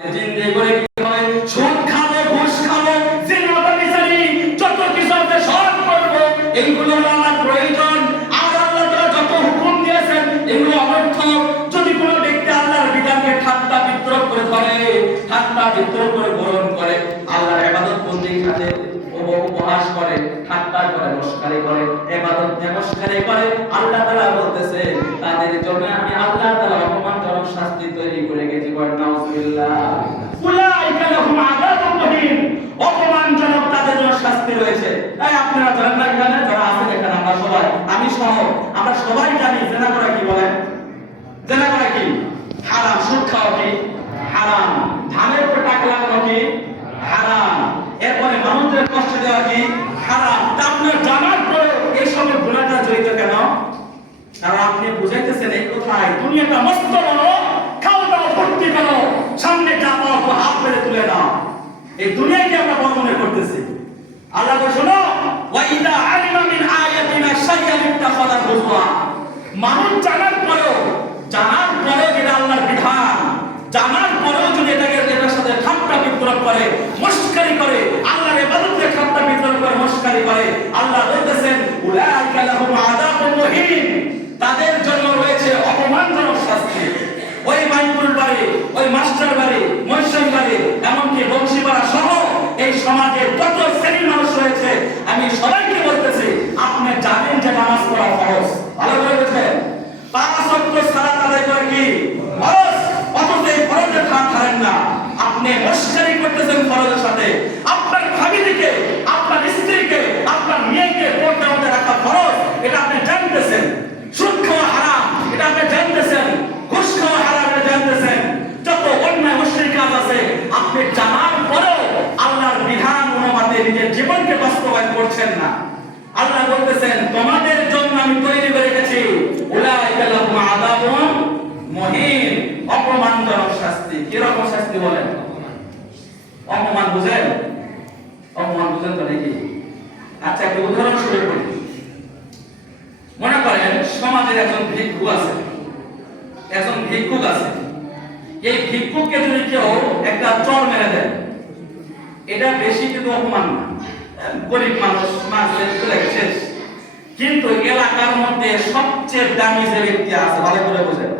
জিন্দে করে কি হয়? সুদ খাবো, ঘুষ খাবো, জিনা ব্যভিচারী, যত কিছু আছে সব করবো। এইগুলো আমার প্রয়োজন। আর আল্লাহ তাআলা যত হুকুম দিয়েছেন এগুলো অনর্থক। যদি কোনো ব্যক্তি আল্লাহর বিধানকে ঠাট্টা বিদ্রুপ করে ধরে, ঠাট্টা বিদ্রুপ করে গ্রহণ করে, আল্লাহর ইবাদত বন্দেগীর সাথে উপহাস করে, ঠাট্টা করে, মস্কারি করে, ইবাদত নমস্কারি করে, আল্লাহ তাআলা বলতেছে তাদের জন্য আমি আল্লাহ তাআলা অপমানজনক শাস্তি তৈরি করে গেছি। নাউজুবিল্লাহ। উলাইকা লাহুম আযাবুন মুহিন। অপমানজনক তাদের জন্য শাস্তি রয়েছে। তাই আপনারা জানেন না, এখানে যারা আছেন, এখানে আমরা সবাই, আমি সহ আমরা সবাই জানি জেনা করা কি বলেন? জেনা করা কি? হারাম। সুদ খাওয়া কি? হারাম। ধানের উপর টাকা লাগানো কি? হারাম। এরপরে মানুষদের কষ্ট দেওয়া কি? হারাম। তা আপনার জানার পরে এই সব গুনাহটা জড়িত কেন? কারণ আপনি বুঝাইতেছেন এই কোথায় দুনিয়াটা মস্ত বড়, খাও দাও ফুর্তি করো, সামনে যা পাও তো হাত মেরে তুলে নাও। এই দুনিয়াকে আমরা বড় মনে করতেছি। আল্লাহ বলে শোনো, ওয়া ইদা আলিমা মিন আয়াতিনা শাইআন ইত্তাখাযা হুজওয়া। মানুষ জানার পরেও যেটা আল্লাহর বিধান, জানার পরেও যদি এটার সাথে ঠাট্টা বিদ্রুপ করে, মস্কারি করে, আল্লাহর ইবাদতকে ঠাট্টা বিদ্রুপ করে, মস্কারি করে, আল্লাহ বলতেছেন উলাইকা লাহুম আযাবুন মুহিন। তাদের জন্য রয়েছে অপমানজনক শাস্তি। ওই মাইপুর বাড়ি, ওই মাস্টার বাড়ি, মহসিন বাড়ি, এমনকি বংশীপাড়া সহ এই সমাজে যত শ্রেণীর মানুষ রয়েছে, আমি সবাইকে বলতেছি আপনি জানেন যে নামাজ পড়া ফরজ। ভালো করে বুঝেন। 5 ওয়াক্ত সালাত আদায় করা কি ফরজ? অথচ এই ফরজের ধার ধারেন না। আপনি মস্কারি করতেছেন ফরজের সাথে। আপনার ফ্যামিলিকে, আপনার স্ত্রীকে, আপনার মেয়েকে পর্দার মধ্যে রাখা ফরজ, এটা আপনি জানতেছেন। সুদ খাওয়া হারাম, এটা আপনি জানতেছেন। ঘুষ খাওয়া হারাম, এটা জানতেছেন। যত অন্যায় অশ্লীল কাজ আছে আপনি জানার পরেও আল্লাহর বিধান অনুযায়ী নিজের জীবনকে বাস্তবায়ন করছেন না। আল্লাহ বলতেছেন তোমাদের জন্য আমি তৈরি করে রেখেছি উলাইকা লাহুম আযাবুন মুহিন। অপমানজনক শাস্তি। কি রকম শাস্তি বলেন? অপমান বুঝেন? অপমান বুঝেন তো নাকি? আচ্ছা, একটা উদাহরণ শুরু করি। মনে করেন সমাজের একজন ভিক্ষুক আছে, এই ভিক্ষুককে যদি কেউ একটা চড় মেরে দেয়, এটা বেশি কিন্তু অপমান না। গরিব মানুষ, মাঝে চলে শেষ। কিন্তু এলাকার মধ্যে সবচেয়ে দামি যে ব্যক্তি আছে, ভালো করে বোঝেন,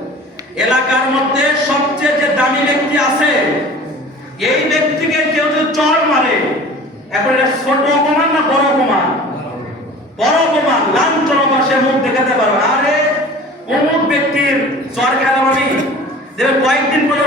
এলাকার মধ্যে সবচেয়ে যে দামি ব্যক্তি আছে, এই ব্যক্তিকে কেউ যদি চড় মারে, এখন এটা ছোট অপমান না বড় অপমান? বড় অপমান। লাঞ্ছনা সে মুখ দেখাতে পারবে। আরে অমুক ব্যক্তির চর খেলা মানে কয়েকদিন পরে